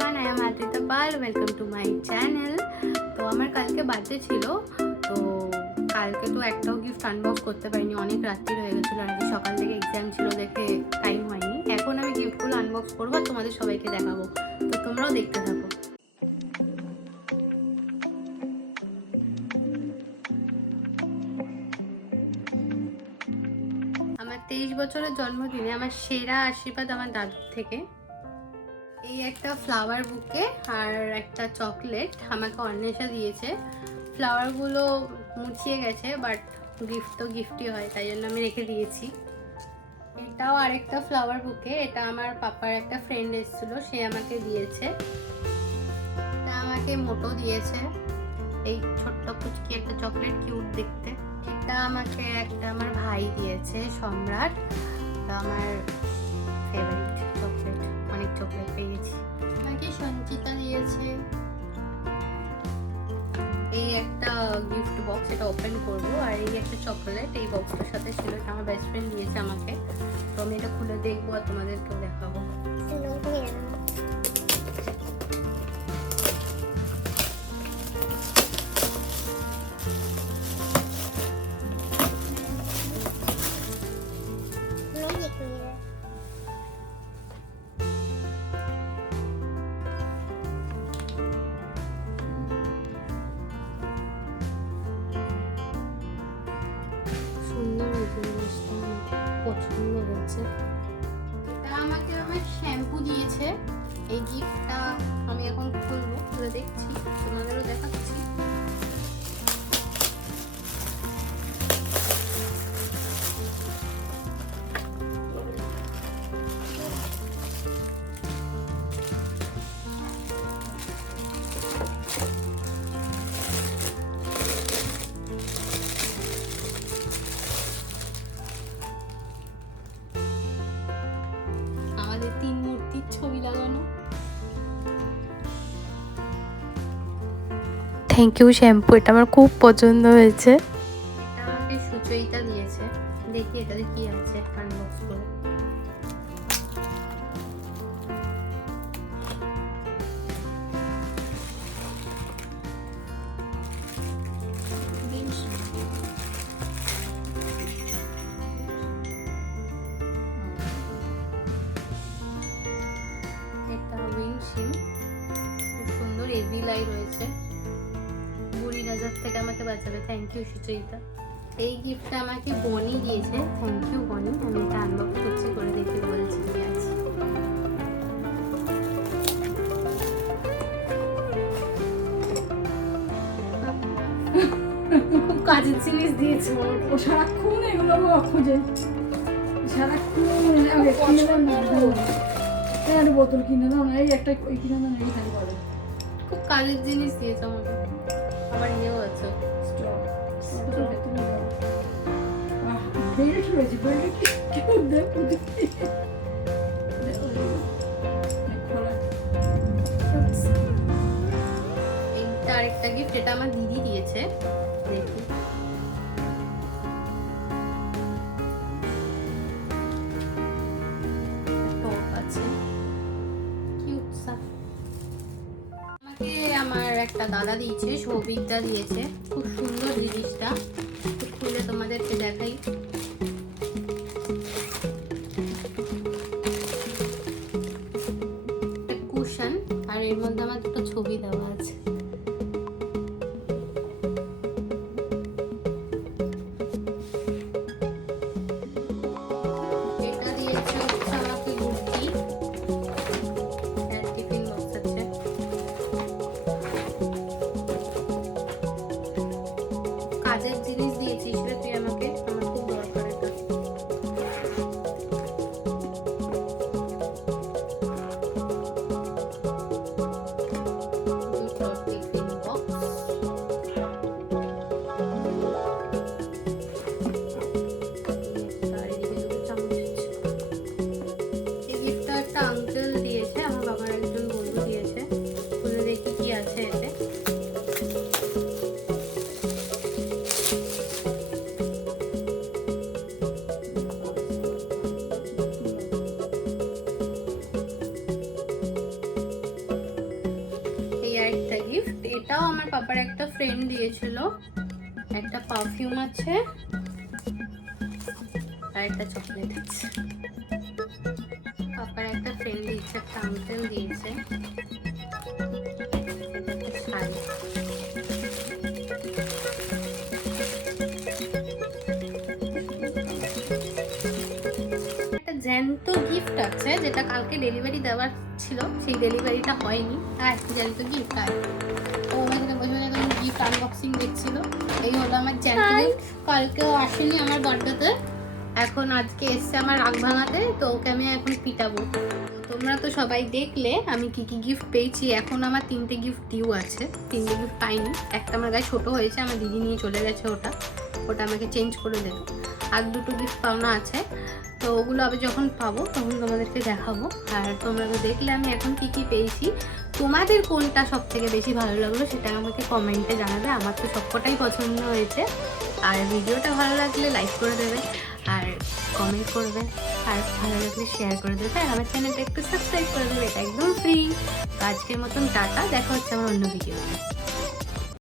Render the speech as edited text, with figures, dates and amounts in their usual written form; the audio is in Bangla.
everyone, I am Adrita Pal. Welcome to my channel. তো আমার কালকে বার্থডে ছিল, তো কালকে তো একটাও গিফট আনবক্স করতে পারিনি, অনেক রাত্রি হয়ে গেছিলো, আর সকাল থেকে এক্সাম ছিল দেখে টাইম হয়নি। এখন আমি গিফটগুলো আনবক্স করবো আর তোমাদের সবাইকে দেখাবো, তো তোমরাও দেখতে থাকো। আমার 23 বছরের জন্মদিনে আমার সেরা আশীর্বাদ আমার দাদুর থেকে। এই একটা ফ্লাওয়ার বুকে আর একটা চকলেট আমাকে অন্বেষা দিয়েছে। ফ্লাওয়ারগুলো মুছিয়ে গেছে, বাট গিফট তো গিফটই হয়, তাই জন্য আমি রেখে দিয়েছি। এটাও আরেকটা ফ্লাওয়ার বুকে, এটা আমার পাপার একটা ফ্রেন্ড এসেছিলো, সে আমাকে দিয়েছে। এটা আমাকে মোটো দিয়েছে, এই ছোট্ট কুচকি একটা চকলেট, কিউট দেখতে। এটা আমাকে একটা আমার ভাই দিয়েছে, সম্রাট, আমার ফেভারিট চকলেট, অনেক চকলেট পেয়েছি। আমাকে সঞ্চিতা দিয়েছে এই একটা গিফট বক্স, এটা ওপেন করবো। আর এই একটা চকলেট এই বক্সটার সাথে ছিল, এটা আমার বেস্ট ফ্রেন্ড দিয়েছে আমাকে, তো আমি এটা খুলে দেখবো আর তোমাদেরকেও দেখাবো। সুন্দর হয়েছে জিনিসটা, আমার পছন্দ হয়েছে। এটা আমাকে আমার শ্যাম্পু দিয়েছে, এই গিফটটা আমি এখন খুলবো, খুলে দেখছি, তোমাদেরও দেখাচ্ছি। আমাদের 3 মূর্তির ছবি লাগানো। থ্যাংক ইউ শ্যাম্পু, এটা আমার খুব পছন্দ হয়েছে। এটা আমাকে সুচয়িতা দিয়েছে, দেখি এটাতে কি আছে, আনবক্স করে। এটা উইনশিম, খুব সুন্দর এভি লাই রয়েছে, বুড়ি রাজার থেকে আমাকে বাঁচাবে। Thank you Suchayita. এই গিফটটা আমাকে বনি দিয়েছে, থ্যাংক ইউ বনি। আমি এটা আনবক্স করছি, করে দেখে বলছি কি আছে। খুব কাজের জিনিস দিয়েছে, ও সারাক্ষণ এগুলো খুঁজে, সারাক্ষণ কিনে দাও না, একটা বোতল কিনে দাও না, এই একটা ওই কিনে দাও না, এই খালি করে। খুব কাজের জিনিস দিয়েছে আমাকে। আবার ইয়েও আছে, বেল্ট রয়েছে, বেল্ট কেউ দেখো এইটা আরেকটা গিফট, এটা আমার দিদি দিয়েছে, দেখি। টপ আছে, কিউট সা। আমাকে আমার একটা দাদা দিয়েছে, সৌভিকদা দিয়েছে, খুব সুন্দর জিনিসটা, একটু খুলে তোমাদেরকে দেখাই। কুশন, আর এর মধ্যে আমার দুটো ছবি দেওয়া আছে। এটা দিয়েছে হচ্ছে আমাকে গুড্ডি, টিফিন বক্স আছে। কাজের জিনিস দিয়েছিস রে তুই আমাকে, আমার খুব দরকার এটা। দুটো এটাও আমার পাপার একটা ফ্রেন্ড দিয়েছিল। একটা পারফিউম আছে আর একটা চকলেট আছে। পাপার একটা ফ্রেন্ড দিয়েছে, একটা আঙ্কেল দিয়েছে। এটা একটা শাড়ি। একটা জ্যান্ত গিফট আছে যেটা কালকে ডেলিভারি দেওয়ার ছিল, সেই ডেলিভারিটা হয়নি। আর জ্যান্ত গিফট আর তো আমার সাথে বসে বসে গিফট আনবক্সিং দেখছিল। এই হলো আমার জ্যান্ত গিফট। কালকেও আসেনি আমার বার্থডেতে, এখন আজকে এসছে আমার রাগ ভাঙাতে, তো ওকে আমি এখন পিটাবো। তোমরা তো সবাই দেখলে আমি কি কি গিফট পেয়েছি। এখন আমার 3টে গিফট ডিউ আছে, 3টে গিফট পাইনি। একটা আমার গায়ে ছোটো হয়েছে, আমার দিদি নিয়ে চলে গেছে, ওটা আমাকে চেঞ্জ করে দেবে। আর 2টো গিফট পাওনা আছে, তো ওগুলো আমি যখন পাবো তখন তোমাদেরকে দেখাবো। আর তোমরা তো দেখলে আমি এখন কি কি পেয়েছি। তোমাদের কোনটা সব থেকে বেশি ভালো লাগলো সেটা আমাকে কমেন্টে জানাবে। আমার তো সবকটাই পছন্দ হয়েছে। আর ভিডিওটা ভালো লাগলে লাইক করে দেবে আর কমেন্ট করবে, আর ভালো লাগলে শেয়ার করে দেবে, আর আমার চ্যানেলটা একটু সাবস্ক্রাইব করে দেবে, এটা একদম ফ্রি। তো আজকের মতন টাটা, দেখা হচ্ছে আমার অন্য ভিডিওতে।